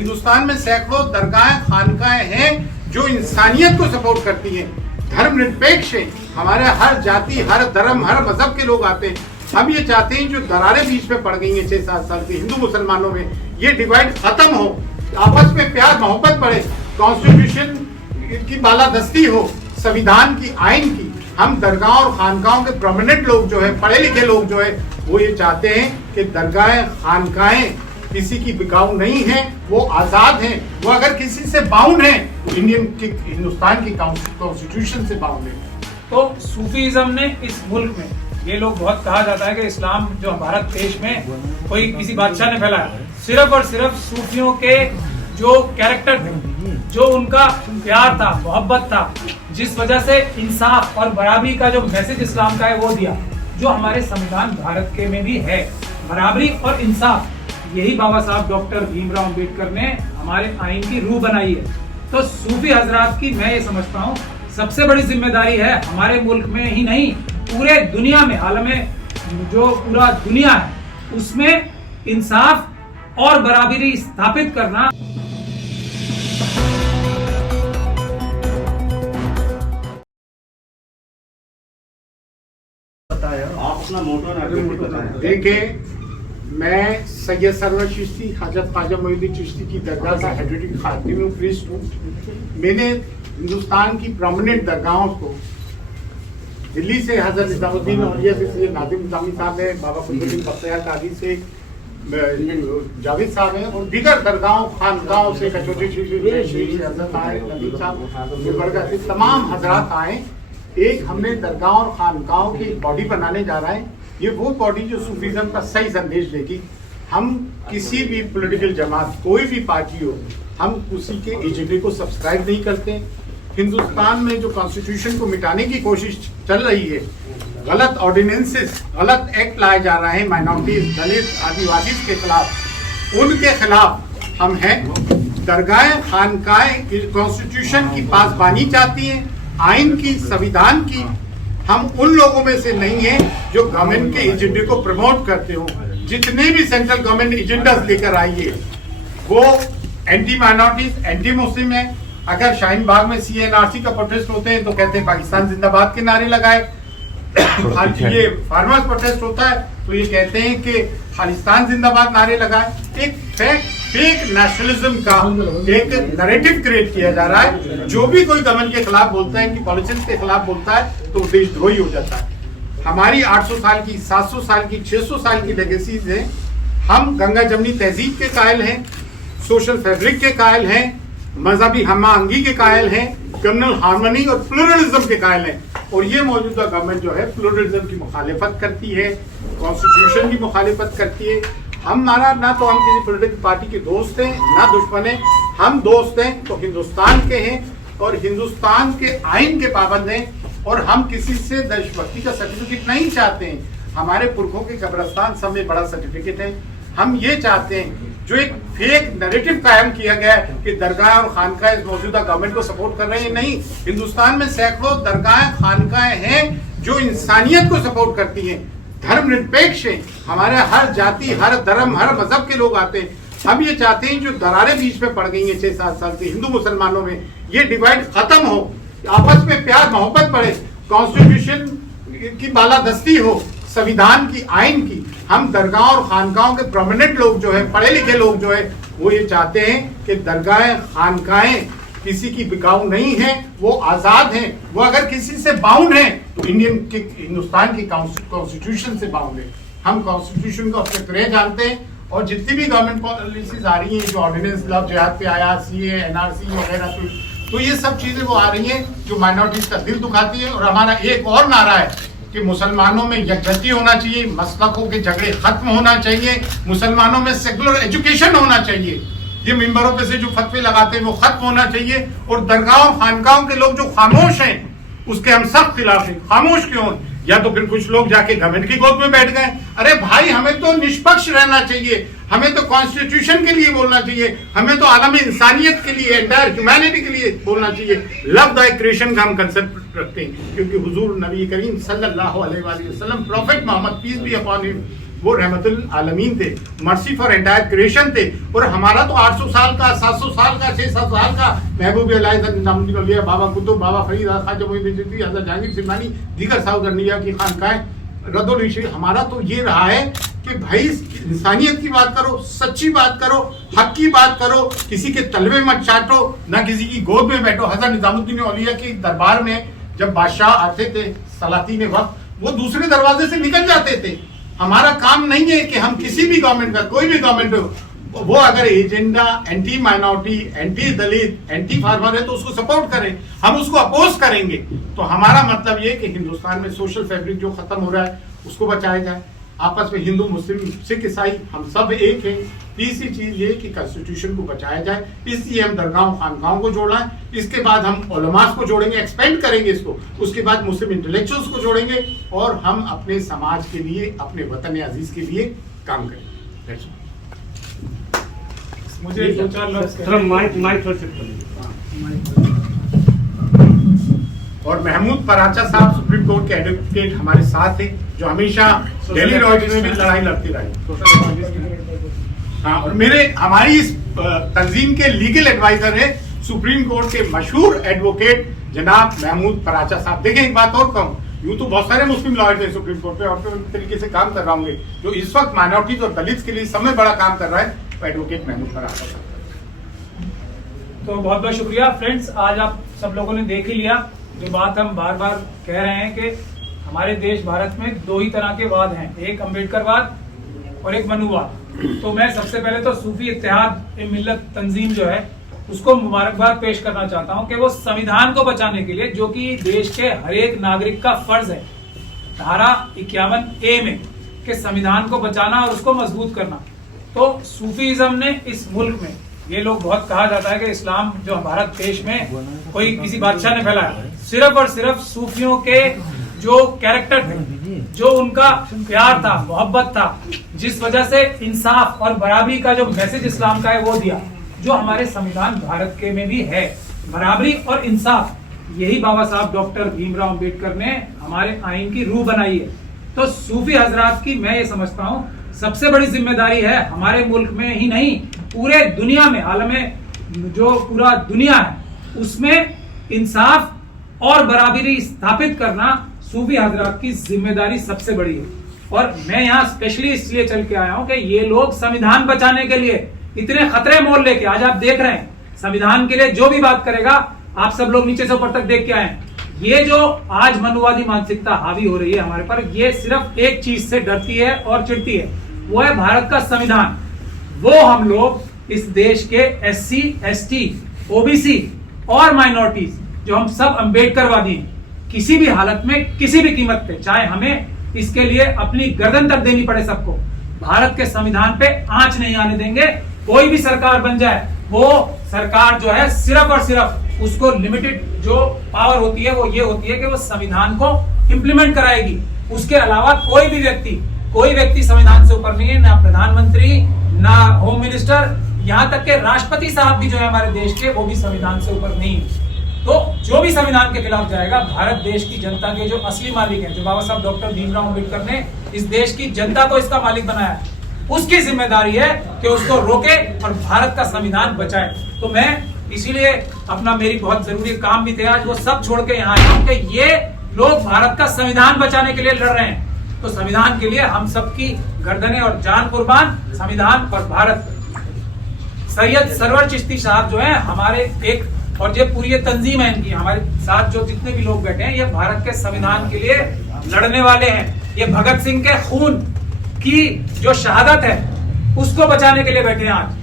हिंदुस्तान में सैकड़ों दरगाहें खानकाएं हैं जो इंसानियत को सपोर्ट करती हैं, धर्मनिरपेक्ष हैं। हमारे हर जाति, हर धर्म, हर मजहब के लोग आते हैं। हम ये चाहते हैं जो दरारें बीच में पड़ गई हैं 6-7 साल की हिंदू मुसलमानों में, ये डिवाइड खत्म हो, आपस में प्यार मोहब्बत बढ़े, कॉन्स्टिट्यूशन की बालादस्ती हो, संविधान की, आइन की। हम दरगाह और खानकाहों के प्रोमिनेंट लोग जो है, पढ़े लिखे लोग जो है, वो ये चाहते हैं कि दरगाहें खानकाहें किसी की बिकाऊ नहीं है, वो आजाद हैं। वो अगर किसी से बाउंड है तो हिंदुस्तान की कॉन्स्टिट्यूशन से बाउंड है। तो सूफीज्म ने इस मुल्क में, ये लोग बहुत कहा जाता है कि इस्लाम जो भारत देश में कोई किसी बादशाह ने फैलाया, सिर्फ और सिर्फ सूफियों के जो कैरेक्टर थे, जो उनका प्यार था, मोहब्बत था, जिस वजह से इंसाफ और बराबरी का जो मैसेज इस्लाम का है वो दिया, जो हमारे संविधान भारत के में भी है, बराबरी और इंसाफ। यही बाबा साहब डॉक्टर भीमराव अंबेडकर ने हमारे आइन की रूह बनाई है। तो सूफी हजरात की मैं ये समझता हूँ सबसे बड़ी जिम्मेदारी है, हमारे मुल्क में ही नहीं पूरे दुनिया में, आलम में जो पूरा दुनिया है उसमें इंसाफ और बराबरी स्थापित करना। आप अपना मोटो देखिए, मैं सैयद सरवर चिश्ती, हजरत ख्वाजा मोइनुद्दीन चिश्ती की दरगाह का हेरिटेज खातिम हूँ, प्रीस्ट हूँ। मैंने हिंदुस्तान की प्रोमिनेंट दरगाहों को दिल्ली से हजरत निजामुद्दीन औलिया से नादिम निजामी साहब है, बाबा कुतुबुद्दीन बख्तियार कादरी से जावेद साहब हैं, और दीगर दरगाहों खानगाहों से कचौती हजरत आए, नदीम साहब, गुलबर्गा से तमाम हजरात आए। एक हमने दरगाह और खानकाहों की बॉडी बनाने जा रहा है। ये वो बॉडी जो सूफीज्म का सही संदेश देगी। हम किसी भी पॉलिटिकल जमात, कोई भी पार्टी हो, हम उसी के एजेंडे को सब्सक्राइब नहीं करते। हिंदुस्तान में जो कॉन्स्टिट्यूशन को मिटाने की कोशिश चल रही है, गलत ऑर्डिनेंसेस, गलत एक्ट लाए जा रहे हैं माइनॉरिटीज, दलित, आदिवासी के खिलाफ, उनके खिलाफ हम हैं। दरगाहें खानकाहें कॉन्स्टिट्यूशन की पासबानी चाहती हैं, आइन की, संविधान की। हम उन लोगों में से नहीं है जो गवर्नमेंट के एजेंडे को प्रमोट करते हो। जितने भी सेंट्रल गवर्नमेंट एजेंडास लेकर आई है वो एंटी माइनॉरिटीज, एंटी मुस्लिम है। अगर शाहीन बाग में CNRC का प्रोटेस्ट होते हैं तो कहते हैं पाकिस्तान जिंदाबाद के नारे लगाए। आज ये फार्मर्स प्रोटेस्ट होता है तो ये कहते हैं कि खालिस्तान जिंदाबाद नारे लगाए। एक फेक नेशनलिज्म का एक नैरेटिव क्रिएट किया जा रहा है। जो भी कोई गवर्नमेंट के खिलाफ बोलता है, इनकी पॉलिसीज के खिलाफ बोलता है तो देशद्रोही हो जाता है। हमारी 800 साल की, 700 साल की, 600 साल की लेगेसीज हैं। हम गंगा जमनी तहजीब के कायल हैं, सोशल फैब्रिक के कायल हैं, मजहबी हमांगी के कायल हैं, कम्युनल हार्मनी और प्लुरलिज्म के कायल हैं। और ये मौजूदा गवर्नमेंट जो है प्लुरलिज्म की मुखालिफत करती है, कॉन्स्टिट्यूशन की मुखालिफत करती है। हमारा ना तो हम किसी पॉलिटिकल पार्टी के दोस्त हैं ना दुश्मन हैं। हम दोस्त हैं तो हिंदुस्तान के हैं और हिंदुस्तान के आइन के पाबंद हैं। और हम किसी से देशभक्ति का सर्टिफिकेट नहीं चाहते हैं। हमारे पुरखों के कब्रिस्तान सब में बड़ा सर्टिफिकेट है। हम ये चाहते हैं जो एक फेक नैरेटिव कायम किया गया है कि दरगाह और खानकाह इस मौजूदा गवर्नमेंट को सपोर्ट कर रहे हैं, नहीं। हिंदुस्तान में सैकड़ों दरगाहें खानकाहें हैं जो इंसानियत को सपोर्ट करती हैं, धर्मनिरपेक्ष हैं। हमारे हर जाति, हर धर्म, हर मजहब के लोग आते हैं। हम ये चाहते हैं जो दरारें बीच में पड़ गई हैं 6-7 साल की हिंदू मुसलमानों में, ये डिवाइड खत्म हो, आपस में प्यार मोहब्बत बढ़े, कॉन्स्टिट्यूशन की बालादस्ती हो, संविधान की, आइन की। हम दरगाह और खानकाहों के प्रोमिनेंट लोग जो है, पढ़े लिखे लोग जो है, वो ये चाहते हैं कि दरगाहें खानकाहें किसी की बिकाऊ नहीं है, वो आजाद हैं। वो अगर किसी से बाउंड है तो हिंदुस्तान की कॉन्स्टिट्यूशन से बाउंड है। हम कॉन्स्टिट्यूशन को अपने तरह जानते हैं और जितनी भी गवर्नमेंट पॉलिसीज आ रही हैं, जो ऑर्डिनेंस लव जिहाद पे आया, CA, NRC वगैरह, तो ये सब चीजें वो आ रही हैं जो माइनॉरिटीज का दिल दुखाती है। और हमारा एक और नारा है कि मुसलमानों में यकजहती होना चाहिए, मसलकों के झगड़े खत्म होना चाहिए, मुसलमानों में सेकुलर एजुकेशन होना चाहिए। ये मिंबरों पे से जो फतवे लगाते हैं वो खत्म होना चाहिए। और दरगाह और खानकाहों के लोग जो खामोश हैं उसके हम सख्त खिलाफ हैं। खामोश क्यों? या तो फिर कुछ लोग जाके गवर्नमेंट की गोद में बैठ गए। अरे भाई, हमें तो निष्पक्ष रहना चाहिए, हमें तो कॉन्स्टिट्यूशन के लिए बोलना चाहिए, हमें तो आलम इंसानियत के लिए, एंटायर ह्यूमैनिटी के लिए बोलना चाहिए। लव दाई क्रिएशन का हम कंसेप्ट रखते हैं क्योंकि हुजूर नबी करीम सल्लल्लाहु अलैहि वसल्लम, prophet Muhammad peace be upon him, वो रहमतुल आलमीन थे, मर्सी फॉर एंटायर क्रिएशन थे। और हमारा तो 800 साल का, 700 साल का, 600 साल का महबूब निजामुद्दीन औलिया, बाबा कुतुब, बाबा फरीद, ख्वाजा मोइनुद्दीन चिश्ती, हज़रत जहांगीर सिमनानी, दीगर साउदर्निया की खानकाएं, रद्दुल इश्क। हमारा तो ये रहा है कि भाई इंसानियत की बात करो, सच्ची बात करो, हक की बात करो, किसी के तलवे मत चाटो, ना किसी की गोद में बैठो। हज़रत निजामुद्दीन औलिया के दरबार में जब बादशाह आते थे सलातीन वक्त, वो दूसरे दरवाजे से निकल जाते थे। हमारा काम नहीं है कि हम किसी भी गवर्नमेंट का, कोई भी गवर्नमेंट हो, वो अगर एजेंडा एंटी माइनॉरिटी, एंटी दलित, एंटी फार्मर है तो उसको सपोर्ट करें, हम उसको अपोज करेंगे। तो हमारा मतलब ये कि हिंदुस्तान में सोशल फैब्रिक जो खत्म हो रहा है उसको बचाया जाए। आपस में हिंदू, मुस्लिम, सिख, ईसाई हम सब एक हैं। तीसरी चीज ये कि कॉन्स्टिट्यूशन को बचाया जाए, इसलिए हम दरगाहों, खानगाहों को जोड़ना है। इसके बाद हम उलमास को जोड़ेंगे, एक्सपेंड करेंगे इसको। उसके बाद मुस्लिम इंटेलेक्चुअल्स को जोड़ेंगे और हम अपने समाज के लिए, अपने वतन अजीज के लिए काम करेंगे। मुझे दो चार थोड़ा माइक थोड़ा शिफ्ट करिए। और महमूद पराचा साहब सुप्रीम कोर्ट के एडवोकेट हमारे साथ हैं, जो हमेशा दिल्ली रॉयल्स में भी लड़ाई लड़ती रही। हाँ, और हमारी इस तंजीम के लीगल एडवाइजर है सुप्रीम कोर्ट के मशहूर एडवोकेट जनाब महमूद पराचा साहब। देखिए एक बात और कहूँ, यूं तो बहुत सारे मुस्लिम लॉयर्स हैं सुप्रीम कोर्ट पे और तो इस तरीके से काम कर रहा होंगे, जो इस वक्त माइनॉरिटीज और दलित के लिए समय बड़ा काम कर रहा है, वो एडवोकेट महमूद पराचा साहब। तो बहुत बहुत शुक्रिया फ्रेंड्स, आज आप सब लोगों ने देख ही लिया जो बात हम बार बार कह रहे हैं कि हमारे देश भारत में दो ही तरह के वाद हैं, एक अम्बेडकरवाद और एक मनुवाद। तो मैं सबसे पहले तो सूफी इत्तेहाद ए मिल्लत तंजीम जो है उसको मुबारकबाद पेश करना चाहता हूं कि वो संविधान को बचाने के लिए, जो कि देश के हर एक नागरिक का फर्ज है, धारा 51A में कि संविधान को बचाना और उसको मजबूत करना। तो सूफीइज्म ने इस मुल्क में, ये लोग बहुत कहा जाता है कि इस्लाम जो भारत देश में कोई किसी बादशाह ने फैलाया, सिर्फ और सिर्फ सूफियों के जो कैरेक्टर थे, जो उनका प्यार था, मोहब्बत था, जिस वजह से इंसाफ और बराबरी का जो मैसेज इस्लाम का है वो दिया, जो हमारे संविधान भारत के में भी है, बराबरी और इंसाफ। यही बाबा साहब डॉक्टर भीमराव अंबेडकर ने हमारे आइन की रूह बनाई है। तो सूफी हजरात की मैं ये समझता हूँ सबसे बड़ी जिम्मेदारी है, हमारे मुल्क में ही नहीं पूरे दुनिया में, आलम में जो पूरा दुनिया है उसमें इंसाफ और बराबरी स्थापित करना सूफी हजरात की जिम्मेदारी सबसे बड़ी है। और मैं यहाँ स्पेशली इसलिए चल के आया हूँ कि ये लोग संविधान बचाने के लिए इतने खतरे मोल लेके, आज आप देख रहे हैं संविधान के लिए जो भी बात करेगा, आप सब लोग नीचे से ऊपर तक देख के आए, ये जो आज मनुवादी मानसिकता हावी हो रही है हमारे पर, ये सिर्फ एक चीज से डरती है और चिढ़ती है, वो है भारत का संविधान। वो हम लोग इस देश के SC, ST, OBC और माइनॉरिटीज जो हम सब अम्बेडकरवादी हैं, किसी भी हालत में, किसी भी कीमत पे, चाहे हमें इसके लिए अपनी गर्दन तक देनी पड़े सबको, भारत के संविधान पे आंच नहीं आने देंगे। कोई भी सरकार बन जाए, वो सरकार जो है सिर्फ और सिर्फ उसको लिमिटेड जो पावर होती है वो ये होती है कि वो संविधान को इम्प्लीमेंट कराएगी। उसके अलावा कोई व्यक्ति संविधान से ऊपर नहीं है, ना प्रधानमंत्री, ना होम मिनिस्टर, यहाँ तक के राष्ट्रपति साहब भी जो है हमारे देश के, वो भी संविधान से ऊपर नहीं है। तो जो भी संविधान के खिलाफ जाएगा, भारत देश की जनता के जो असली मालिक हैं, जो बाबा साहब डॉक्टर भीमराव अंबेडकर ने इस देश की जनता को इसका मालिक बनाया, उसकी जिम्मेदारी है कि उसको रोके और भारत का संविधान बचाए। तो मैं इसीलिए मेरी बहुत जरूरी काम भी थे आज, वो सब छोड़ के यहाँ आया हूँ कि ये लोग भारत का संविधान बचाने के लिए लड़ रहे हैं, तो संविधान के लिए हम सबकी गर्दनें और जान कुर्बान, संविधान और भारत। सैयद सरवर चिश्ती साहब जो है हमारे एक, और ये पूरी तंजीम है इनकी, हमारे साथ जो जितने भी लोग बैठे हैं, ये भारत के संविधान के लिए लड़ने वाले हैं। ये भगत सिंह के खून की जो शहादत है उसको बचाने के लिए बैठे हैं आज।